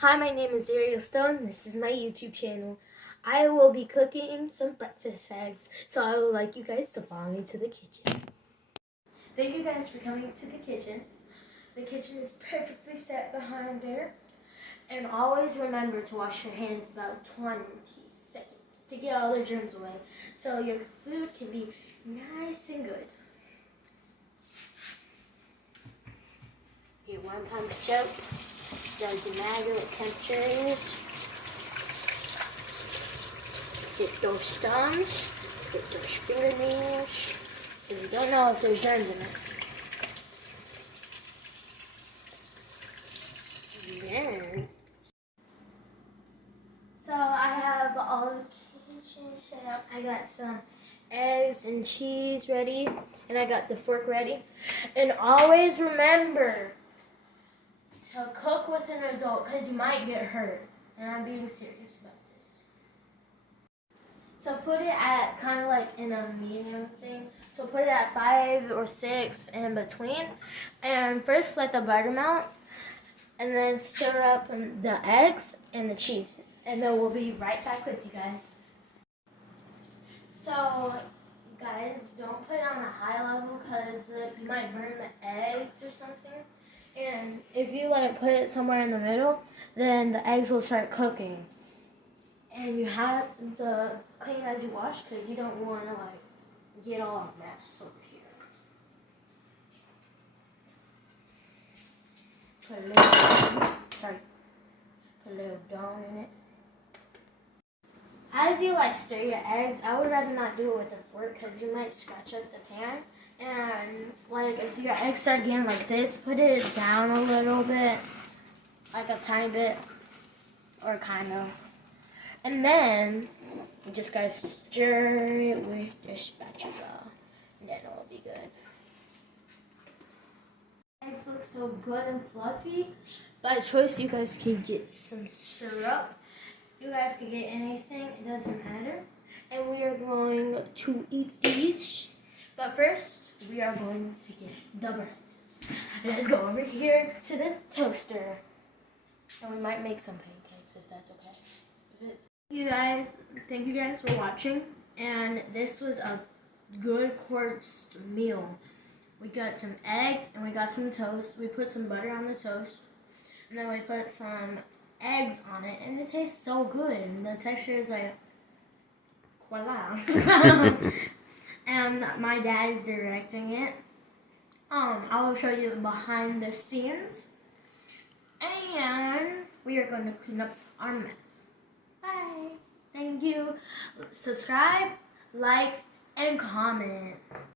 Hi, my name is Ariel Stone. This is my YouTube channel. I will be cooking some breakfast eggs, so I would like you guys to follow me to the kitchen. Thank you guys for coming to the kitchen. The kitchen is perfectly set behind there. And always remember to wash your hands about 20 seconds to get all the germs away, so your food can be nice and good. Get 1 pound of soap. Doesn't matter what temperature is. Get those thumbs, get those fingernails, because you don't know if there's germs in it. And then, so I have all the kitchen set up. I got some eggs and cheese ready, and I got the fork ready. And always remember to cook with an adult, because you might get hurt. And I'm being serious about this. So put it at kind of like in a medium thing. So put it at 5 or 6 in between. And first let the butter melt. And then stir up the eggs and the cheese. And then we'll be right back with you guys. So guys, don't put it on a high level because you might burn the eggs or something. And if you put it somewhere in the middle, then the eggs will start cooking. And you have to clean as you wash because you don't want to get all a mess over here. Put a little dough in it. As you stir your eggs, I would rather not do it with a fork because you might scratch up the pan. And if your eggs start getting like this, put it down a little bit, like a tiny bit, or kind of. And then you just gotta stir it with your spatula, and then it'll be good. Eggs look so good and fluffy. By choice, you guys can get some syrup. You guys can get anything, it doesn't matter. And we are going to eat these. But first, we are going to get the bread. Let's go over here to the toaster. And we might make some pancakes if that's okay. Thank you guys for watching. And this was a good course meal. We got some eggs and we got some toast. We put some butter on the toast. And then we put some eggs on it. And it tastes so good. And the texture is like, voila. And my dad is directing it. I will show you behind the scenes. And we are going to clean up our mess. Bye. Thank you. Subscribe, like, and comment.